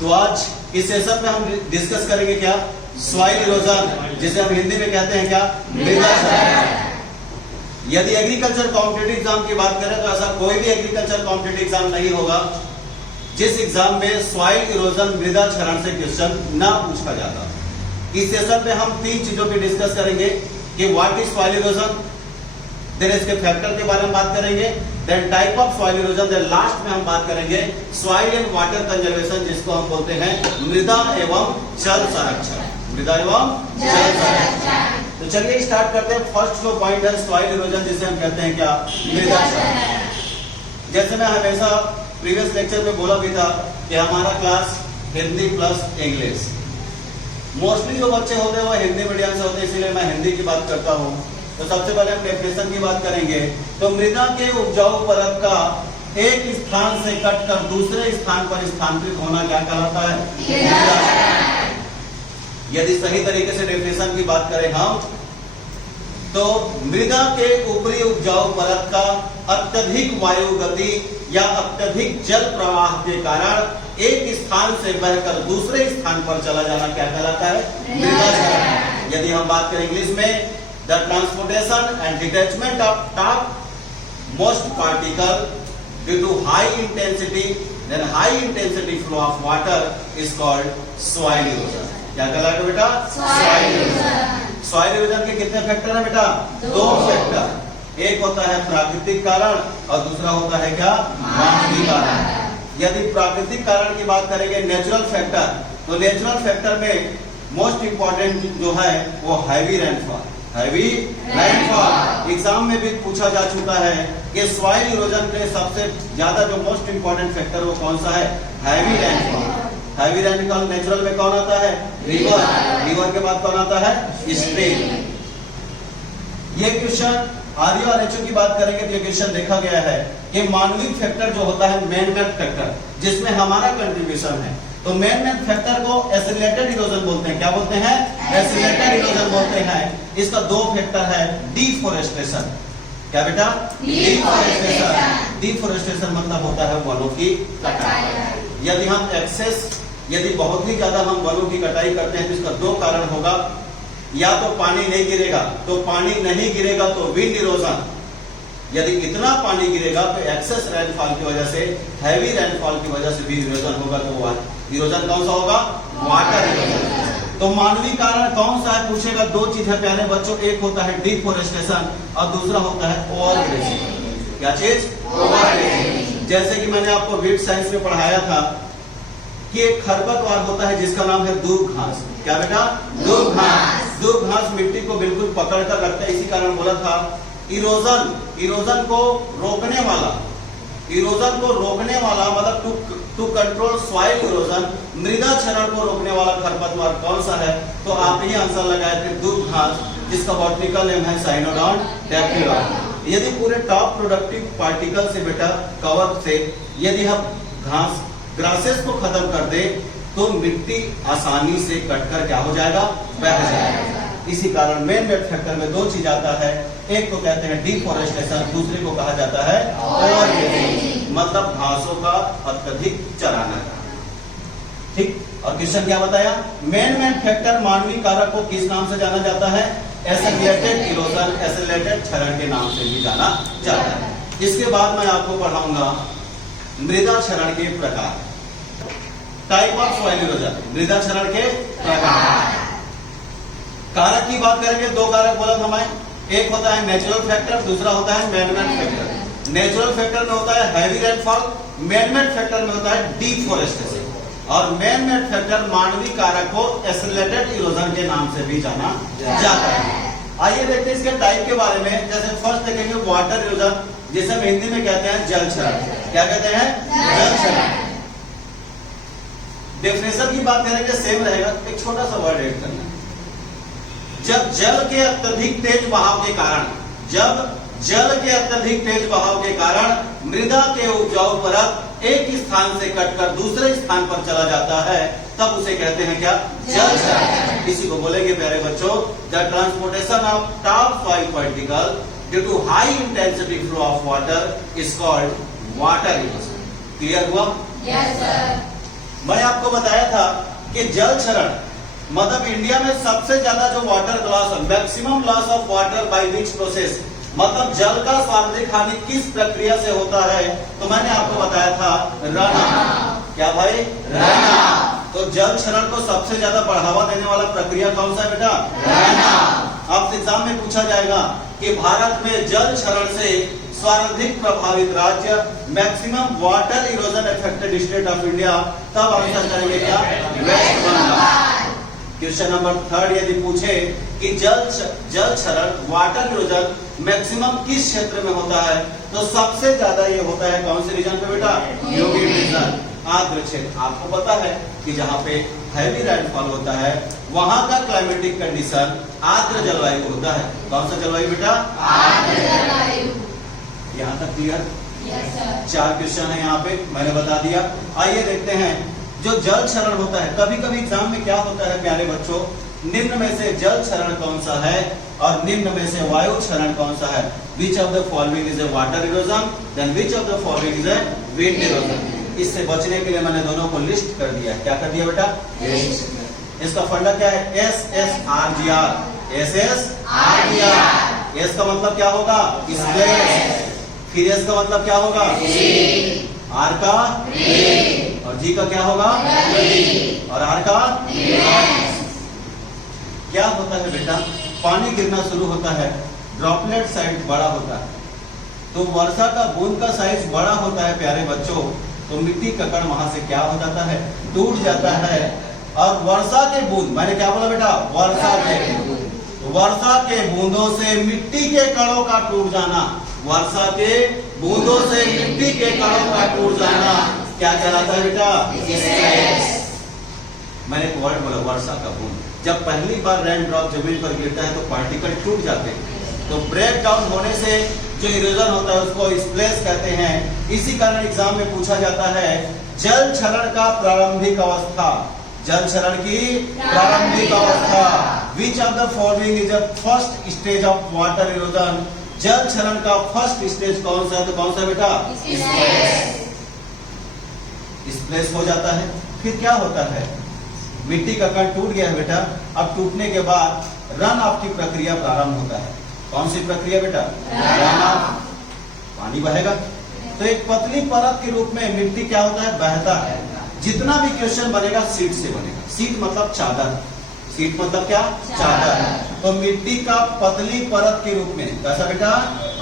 तो आज इस सेशन में हम डिस्कस करेंगे क्या, सॉइल इरोजन, जिसे हम हिंदी में कहते हैं क्या, मृदा क्षरण। यदि एग्रीकल्चर कॉम्पिटिटिव एग्जाम की बात करें तो ऐसा कोई भी एग्रीकल्चर कॉम्पिटिटिव एग्जाम नहीं होगा जिस एग्जाम में सॉइल इरोजन मृदा क्षरण से क्वेश्चन ना पूछा जाता। इस सेशन में हम तीन चीजों पे डिस्कस करेंगे कि what is soil erosion, then इसके फैक्टर के बारे में बात करेंगे, then type of soil erosion, then last में हम बात करेंगे सॉइल एंड वाटर कंजर्वेशन, जिसको हम बोलते हैं मृदा एवं जल संरक्षण। मृदा एवं जल संरक्षण। तो चलिए स्टार्ट करते हैं। फर्स्ट जो पॉइंट है सॉइल इरोजन, जिसे हम कहते हैं क्या, मृदा क्षरण। जैसे मैं हमेशा प्रीवियस लेक्चर में बोला भी था कि हमारा class Hindi plus English, mostly जो बच्चे होते हैं वो हिंदी मीडियम से होते हैं, इसीलिए मैं हिंदी की बात करता हूँ। तो सबसे पहले हम डेफिनेशन की बात करेंगे। तो मृदा के उपजाऊ परत का एक स्थान से कटकर दूसरे स्थान पर स्थानांतरित होना क्या कहलाता है, यदि सही तरीके से डेफिनेशन की बात करें हम, तो मृदा के ऊपरी उपजाऊ परत का अत्यधिक वायु गति या अत्यधिक जल प्रवाह के कारण एक स्थान से बहकर दूसरे स्थान पर चला जाना क्या कहलाता है, मृदा क्षरण। यदि हम बात करें इंग्लिश में, the transportation and detachment of top most particle due to high intensity then high intensity flow of water is called soil erosion. क्या कहलाएगा बेटा, सॉइल इरोजन। सॉइल इरोजन के कितने फैक्टर है बेटा, दो फैक्टर। एक होता है प्राकृतिक कारण और दूसरा होता है क्या, मानवीय कारण। यदि प्राकृतिक कारण की बात करेंगे, नेचुरल फैक्टर, तो नेचुरल फैक्टर में मोस्ट इंपॉर्टेंट जो है वो heavy rainfall. Heavy rainfall exam में भी पूछा जा चुका है कि सॉइल इरोजन के सबसे ज्यादा जो मोस्ट इंपॉर्टेंट फैक्टर वो कौन सा है, heavy rainfall. Heavy rainfall natural में कौन आता है, रिवर। रिवर के बाद कौन आता है, स्ट्रीम। ये क्वेश्चन आरयू और एचओ की बात करेंगे तो ये क्वेश्चन देखा गया है कि मानवीय फैक्टर जो होता है मेन मेन फैक्टर, जिसमें हमारा कंट्रीब्यूशन है, तो मेन मेन फैक्टर को एसिलेटेड इरोजन बोलते हैं। क्या बोलते हैं, एसिलेटेड इरोजन बोलते हैं। इसका दो फैक्टर है, डिफोरेस्टेशन। क्या बेटा, डिफोरेस्टेशन। डिफोरेस्टेशन मतलब होता है वनों की कटाई। यदि हम यदि बहुत ही ज्यादा हम वनों की कटाई करते हैं तो इसका दो कारण होगा, या तो पानी नहीं गिरेगा, तो पानी नहीं गिरेगा तो विंड इरोजन। यदि इतना पानी गिरेगा तो एक्सेस रेनफॉल की वजह से, हैवी रेनफॉल की वजह से भी इरोजन होगा। तो इरोजन कौन सा होगा, वाटर इरोजन। तो मानवीय कारण कौन सा है पूछेगा, दो चीज है प्यारे बच्चों, एक होता है डिफोरेस्टेशन और दूसरा होता है ओवरग्रेजिंग। क्या चीज, ओवरग्रेजिंग। जैसे कि मैंने आपको वीट साइंस में पढ़ाया था कि एक खरपतवार होता है जिसका नाम है दूब घास। क्या बेटा, दूब घास। दूब घास मिट्टी को बिल्कुल पकड़ कर रखता है, इसी कारण बोला था इरोजन को रोकने वाला, इरोजन को रोकने वाला मतलब टू कंट्रोल सॉइल इरोजन, मृदा क्षरण को रोकने वाला खरपतवार कौन सा है, तो आप ही आंसर लगाए थे दूब घास, जिसका बॉटनिकल नेम है साइनोडॉन डैक्टिलम। यदि पूरे टॉप प्रोडक्टिव पार्टिकल से बेटा कवर से यदि हम घास ग्रासेस को खत्म कर दे तो मिट्टी आसानी से कटकर क्या हो जाएगा, बह जाएगा। इसी कारण मेन मेन फैक्टर में दो चीज आता है, एक को कहते हैं डिफोरेस्टेशन, दूसरे को कहा जाता है ओवरग्रेजिंग, मतलब घासों का अत्यधिक चराना। ठीक, और क्वेश्चन क्या बताया, मेन फैक्टर मानवीय कारक को किस नाम से जाना जाता है, एसिलेटेड इरोजन, एसिलेटेड क्षरण के नाम से भी जाना जाता है। इसके बाद मैं आपको पढ़ाऊंगा मृदा क्षरण के प्रकार, टाइप ऑफ सॉइल इरोजन, मृदा क्षरण के प्रकार। कारक की बात करेंगे, दो कारक बोला था मैं, एक होता है नेचुरल फैक्टर, दूसरा होता है मैन-मेड फैक्टर। नेचुरल फैक्टर में होता है हैवी रेनफॉल, मैन-मेड फैक्टर में होता है डिफोरेस्टेशन, और मैन-मेड फैक्टर मानवीय कारक को एसिलेटेड इरोजन के नाम से भी जाना जाता है। आइए देखते हैं इसके टाइप के बारे में। जैसे फर्स्ट देखेंगे वाटर इरोजन, जिसे हम हिंदी में कहते हैं जल क्षरण। क्या कहते हैं, जल क्षरण। डेफिनेशन की बात करेंगे सेम रहेगा, एक छोटा सा वर्ड ऐड करना। जब जल के अत्यधिक तेज बहाव के कारण, जब जल के अत्यधिक तेज बहाव के कारण मृदा के उपजाऊ परत एक स्थान से कटकर दूसरे स्थान पर चला जाता है, तब उसे कहते हैं क्या, जल क्षरण। इसी को बोलेंगे प्यारे बच्चों, the transportation of top soil particle due to high intensity flow of water is called water erosion. Clear हुआ? Yes sir. मैं आपको बताया था कि जल क्षरण मतलब इंडिया में सबसे ज्यादा जो water loss, maximum loss of water by which process, मतलब जल का सर्वाधिक हानि किस प्रक्रिया से होता है, तो मैंने आपको बताया था रन। क्या भाई? रन। तो जल क्षरण को सबसे ज्यादा बढ़ावा देने वाला प्रक्रिया कौन सा है बेटा? रन। आपसे एग्जाम में पूछा जाएगा कि भारत में जल क्षरण से सर्वाधिक प्रभावित राज्य, maximum water erosion affected state of India, तब आंसर करेंगे क्या? वेस्ट बंगाल। क्वेश्चन नंबर 3 यदि पूछे कि जल क्षरण वाटर इरोजन मैक्सिमम किस क्षेत्र में होता है, तो सबसे ज्यादा ये होता है कौन से रीजन पे बेटा? यूपी रीजन, आर्द्र क्षेत्र। आपको पता है कि जहाँ पे हैवी रेनफॉल होता है वहां का क्लाइमेटिक कंडीशन आर्द्र जलवायु होता है। कौन सा जलवायु बेटा? आर्द्र जलवायु। यहाँ तक क्लियर? Yes sir. 4 क्वेश्चन है यहाँ पे, मैंने बता दिया। आइए देखते हैं जो जल क्षरण होता है। कभी कभी एग्जाम में क्या होता है प्यारे बच्चों, निम्न में से जल क्षरण कौन सा है और निम्न में से वायु क्षरण कौन सा है? Which of the following is a water erosion, then which of the following is a wind erosion. इससे बचने के लिए मैंने दोनों को लिस्ट कर दिया। क्या कर दिया बेटा? इसका फंडा क्या है? SSRGR। SSRGR। एस का मतलब क्या होगा? स्पेस। फिर एस का मतलब क्या होगा? आर का और जी का क्या होगा? और आर का क्या होता है बेटा? पानी गिरना शुरू होता है, ड्रॉपलेट साइज बड़ा होता है, तो वर्षा का बूंद का साइज बड़ा होता है प्यारे बच्चों, तो मिट्टी का कण वहां से क्या हो जाता है? टूट जाता है। और वर्षा के बूंद, मैंने क्या बोला बेटा? वर्षा के बूंदों से मिट्टी के कणों का टूट जाना, वर्षा के बूंदों से मिट्टी के कणों का टूट जाना क्या कहलाता है बेटा? मैंने एक वर्ड बोला, वर्षा का बूंद। जब पहली बार रेन ड्रॉप जमीन पर गिरता है तो पार्टिकल टूट जाते हैं, तो ब्रेक डाउन होने से जो इरोजन होता है उसको स्प्लेश कहते हैं। इसी कारण एग्जाम में पूछा जाता है जल क्षरण का प्रारंभिक अवस्था, जल क्षरण की प्रारंभिक अवस्था, विच of the following is the first stage of water erosion. जल क्षरण का फर्स्ट स्टेज कौन सा है? तो कौन सा बेटा? स्प्लेश हो जाता है। फिर क्या होता है? मिट्टी का कण टूट गया है बेटा, अब टूटने के बाद रन ऑफ की प्रक्रिया प्रारंभ होता है। कौन सी प्रक्रिया बेटा? Run of. पानी बहेगा, तो एक पतली परत के रूप में मिट्टी क्या होता है? बहता है। जितना भी क्वेश्चन बनेगा सीट से बनेगा। सीट मतलब चादर, सीट मतलब क्या? चादर। तो मिट्टी का पतली परत के रूप में, कैसा बेटा?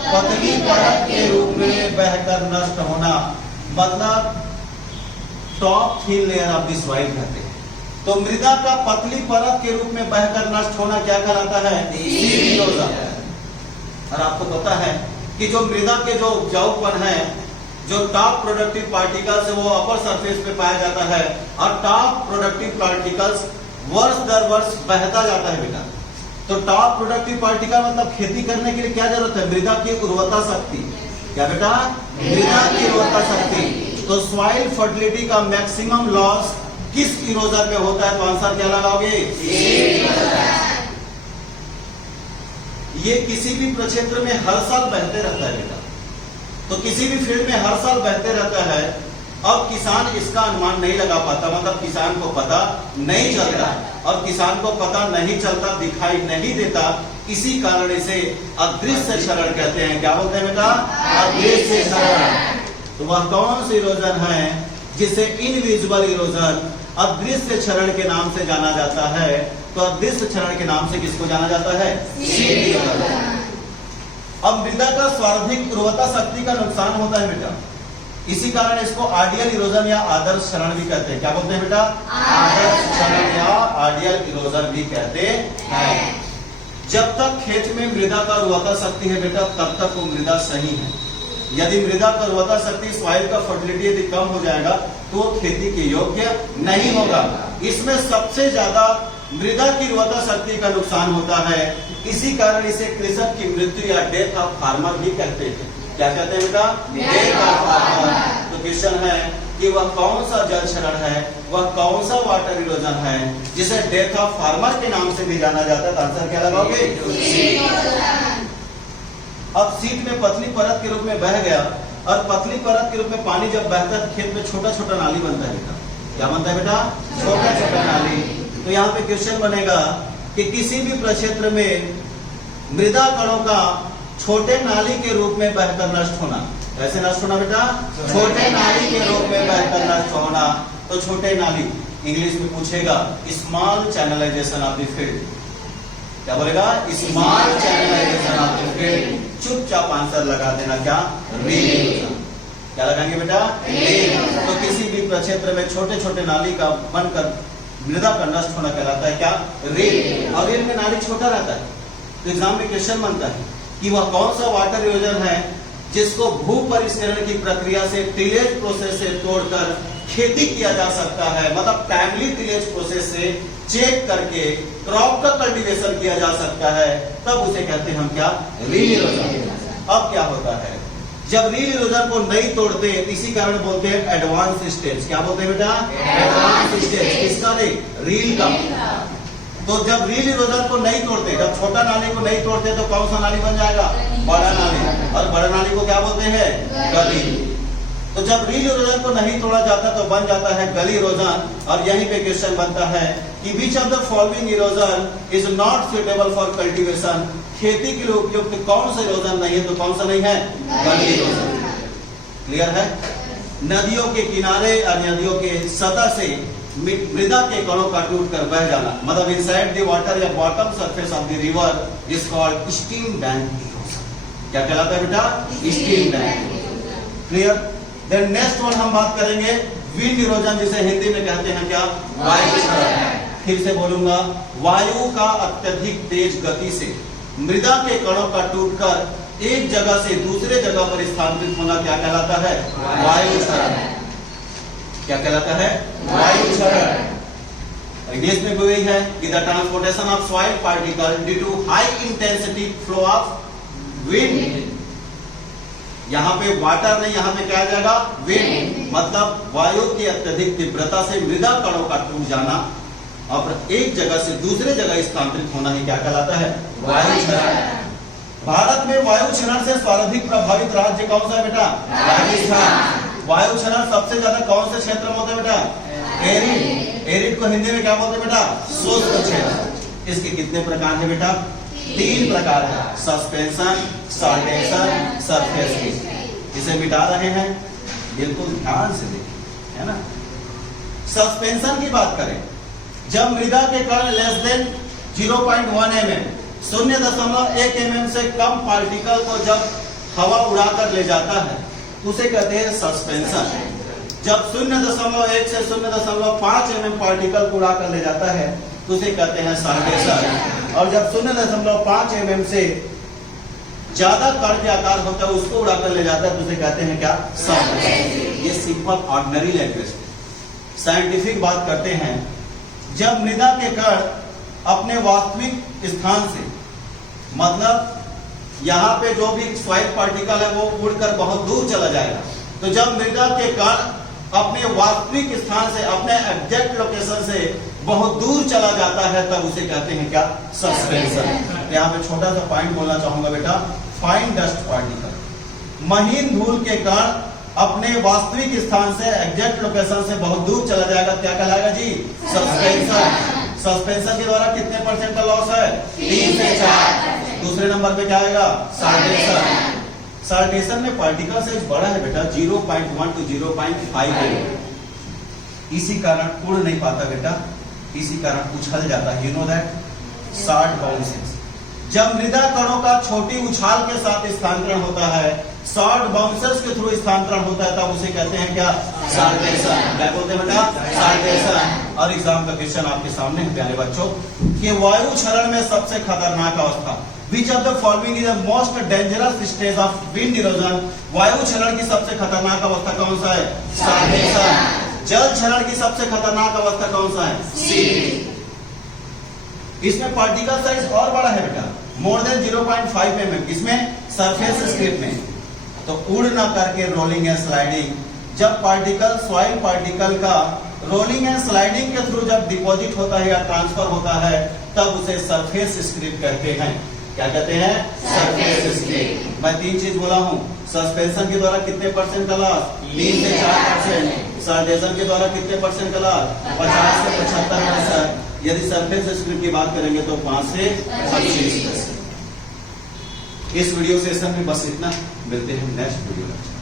पतली परत के रूप में बहकर नष्ट होना, मतलब top thin layer of the soil कहते हैं। तो मृदा का पतली परत के रूप में बहकर नष्ट होना क्या कहलाता है? Seed erosion. और आपको पता है कि जो मृदा के जो उपजाऊपन है, जो टॉप प्रोडक्टिव पार्टिकल्स है वो अपर सरफेस पे पाया जाता है, और टॉप प्रोडक्टिव पार्टिकल्स वर्ष दर वर्ष बहता जाता है बेटा। तो टॉप प्रोडक्टिव पार्टिकल मतलब खेती करने के लिए क्या जरूरत है? मृदा की उर्वरता शक्ति। क्या बेटा? मृदा की उर्वरता शक्ति। तो सॉइल फर्टिलिटी का मैक्सिमम लॉस किस इरोजन में होता है? तो आंसर क्या लगाओगे? ये किसी भी प्रक्षेत्र में हर साल बहते रहता है बेटा, तो किसी भी फील्ड में हर साल बहते रहता है। अब किसान इसका अनुमान नहीं लगा पाता, मतलब किसान को पता नहीं चलता, और किसान को पता नहीं चलता, दिखाई नहीं देता, इसी कारण इसे अदृश्य क्षरण कहते हैं। क्या बोलते हैं बेटा? अदृश्य क्षरण। तो वह कौन सी इरोजन है जिसे इनविजिबल इरोजन, अदृश्य क्षरण के नाम से जाना जाता है? तो अदृश्य क्षरण के नाम से किसको जाना जाता है? Seed erosion. अब मृदा का सर्वाधिक उर्वरता शक्ति का नुकसान होता है बेटा, इसी कारण इसको आइडियल इरोजन या आदर्श क्षरण भी कहते हैं। क्या बोलते हैं बेटा? आदर्श क्षरण या आइडियल इरोजन भी कहते हैं। जब तक खेत में मृदा का उर्वरता शक्ति है बेटा, तब तक वो मृदा सही है। यदि मृदा का उर्वरता शक्ति, सॉइल का फर्टिलिटी यदि कम हो जाएगा तो खेती के योग्य नहीं होगा। इसमें सबसे ज्यादा मृदा की उर्वरता शक्ति का नुकसान होता है, इसी कारण इसे कृषक की मृत्यु या डेथ ऑफ फार्मर भी कहते हैं। क्या कहते हैं बेटा? Death of farmer. तो क्वेश्चन है कि वह कौन सा जल क्षरण है, वह कौन सा वाटर इरोजन है जिसे डेथ ऑफ फार्मर के नाम से भी जाना जाता है? तो आंसर क्या लगाओगे? अब सीट में पतली परत के रूप में बह गया, और पतली परत के रूप में पानी जब बहता है खेत में छोटा छोटा नाली बनता है बेटा, क्या बनता है बेटा? छोटा छोटा नाली। तो यहाँ पे क्वेश्चन बनेगा कि किसी भी प्रक्षेत्र में मृदा कणों का छोटे नाली के रूप में बहकर नष्ट होना। कैसे नष्ट होना बेटा? छोटे नाली के रूप में बहकर नष्ट होना। तो छोटे नाली इंग्लिश में पूछेगा small channelisation of the field. क्या बोलेगा? Small channelisation of the field. चुपचाप आंसर लगा देना, क्या? रील। क्या लगाएंगे बेटा? रील। तो किसी भी प्रक्षेत्र में छोटे छोटे नाली का बनकर मृदा का नष्ट होना कहलाता है क्या? रील। और रील में नाली छोटा रहता है। तो एग्जाम में क्वेश्चन बनता है कि वह कौन सा वाटर इरोजन है जिसको भू परिष्करण की प्रक्रिया से टिलेज प्रोसेस से तोड़कर खेती किया जा सकता है। मतलब टाइमली टिलेज प्रोसेस से चेक करके क्रॉप का कल्टीवेशन किया जा सकता है, तब उसे कहते हैं हम क्या? Reel erosion. अब क्या होता है जब रील इरोजन को नहीं तोड़ते, इसी कारण बोलते हैं एडवांस स्टेज। क्या बोलते हैं बेटा? Advance stage. किसका? नहीं, रील का। तो जब रील इरोजन को नहीं तोड़ते, जब छोटा नाली को नहीं तोड़ते, तो कौन सा नाली बन जाएगा? बड़ा नाली। और बड़ा नाली को क्या बोलते हैं? गली। तो जब रील इरोजन को नहीं तोड़ा जाता तो बन जाता है गली इरोजन। और यहीं पे क्वेश्चन बनता है कि विच of the following erosion is not suitable for cultivation. खेती के लिए उपयुक्त कौन सा इरोजन नहीं है? तो कौन सा नहीं है? गली इरोजन। क्लियर है? नदियों के किनारे और नदियों के सतह से मृदा के कणों का टूटकर बह जाना, मतलब इनसाइड द वाटर या bottom surface of the river is called stream bank erosion. क्या कहलाता है बेटा? Stream bank. Clear? Then next one हम बात करेंगे विंड इरोजन, जिसे हिंदी में कहते हैं क्या? वायु क्षरण। फिर से बोलूंगा, वायु का अत्यधिक तेज गति से मृदा के कणों का टूटकर एक जगह से दूसरे जगह पर स्थानांतरित होना क्या कहलाता है? वायु क्षरण। क्या कहलाता है? वायु क्षरण। इंग्लिश में भी वही है कि the transportation of soil particle due to high intensity flow of wind. यहाँ पे वाटर नहीं, यहाँ पे क्या आ जाएगा? विंड। मतलब वायु की अत्यधिक तीव्रता से मृदा कणों का टूट जाना और एक जगह से दूसरे जगह स्थानांतरित होना ही क्या कहलाता है? वायु क्षरण। भारत में वायु क्षरण से सर्वाधिक प्रभावित राज्य कौन सा है बेटा? राजस्थान। वायु क्षरण सबसे ज्यादा कौन से क्षेत्र में होता है बेटा? एरिड। एरिड को हिंदी में क्या बोलते हैं बेटा? शुष्क क्षेत्र। इसके कितने प्रकार है बेटा? 3 प्रकार है, सस्पेंशन, सॉल्टेशन, सरफेस। इसे मिटा रहे हैं, बिल्कुल ध्यान से देखिए, है ना। सस्पेंशन की बात करें, जब मृदा के कण लेस देन 0.1 mm 0.1 mm से कम पार्टिकल को जब हवा उड़ाकर ले जाता है उसे कहते हैं सस्पेंशन। जब 0.1 से 0.5 mm पार्टिकल को उड़ाकर ले जाता है तो उसे कहते हैं सॉल्टेशन। और जब 0.5 mm से ज्यादा कण के आकार होता है उसको उड़ाकर ले जाता है तो उसे कहते हैं क्या? सॉल्टेशन। ये सिंपल ऑर्डिनरी लैंग्वेज। साइंटिफिक बात करते हैं, जब मृदा के कण अपने वास्तविक स्थान से, मतलब यहाँ पे जो भी सॉइल पार्टिकल है वो उड़कर बहुत दूर चला जाएगा, तो जब मृदा के कण अपने वास्तविक स्थान से, अपने एग्जैक्ट लोकेशन से बहुत दूर चला जाता है तब उसे कहते हैं क्या? सस्पेंशन। यहाँ पे छोटा सा पॉइंट बोलना चाहूंगा बेटा, फाइन डस्ट पार्टिकल। महीन धूल के कण अपने वास्तविक स्थान से, एग्जैक्ट लोकेशन से बहुत दूर चला जाएगा, क्या कहलाएगा जी? सस्पेंशन। सस्पेंशन के द्वारा कितने % का लॉस है? 3 से 4। दूसरे नंबर पे क्या आएगा? सॉल्टेशन। सॉल्टेशन में पार्टिकल साइज बड़ा है बेटा, 0.1 to 0.5 है। इसी कारण उड़ नहीं पाता बेटा, इसी कारण उछल जाता है। You know that? Short bounces. जब मृदा कणों का छोटी उछाल के साथ स्थानांतरण होता है, शॉर्ट बाउंसर्स के थ्रू स्थानांतरण होता है, तब उसे कहते हैं क्या? सॉल्टेशन। क्या बोलते हैं बेटा? सॉल्टेशन। और एग्जाम का क्वेश्चन आपके सामने है प्यारे बच्चों, कि वायु क्षरण में सबसे खतरनाक अवस्था, विच of the following is the most dangerous stage of wind erosion. वायु क्षरण की सबसे खतरनाक अवस्था कौन सा है? सॉल्टेशन। जल क्षरण की सबसे खतरनाक अवस्था कौन सा है? सीड। इसमें पार्टिकल साइज और बड़ा है बेटा, मोर देन 0.5 mm। इसमें सरफेस स्क्रिप्ट में तो उड़ ना करके रोलिंग एंड स्लाइडिंग, जब पार्टिकल, सॉइल पार्टिकल का रोलिंग एंड स्लाइडिंग के थ्रू जब डिपॉजिट होता है या ट्रांसफर होता है तब उसे सरफेस स्क्रिप्ट कहते हैं। क्या कहते हैं? Surface slip. मैं 3 चीज बोला हूँ। सस्पेंशन के द्वारा कितने परसेंट का लॉस? 3 से 4%। सर्डेशन के द्वारा कितने परसेंट का लॉस? 50 से 75%। यदि सरफेस स्लिप की बात करेंगे तो 5 से 25%। इस वीडियो सेशन में बस इतना। मिलते हैं नेक्स्ट वीडियो में।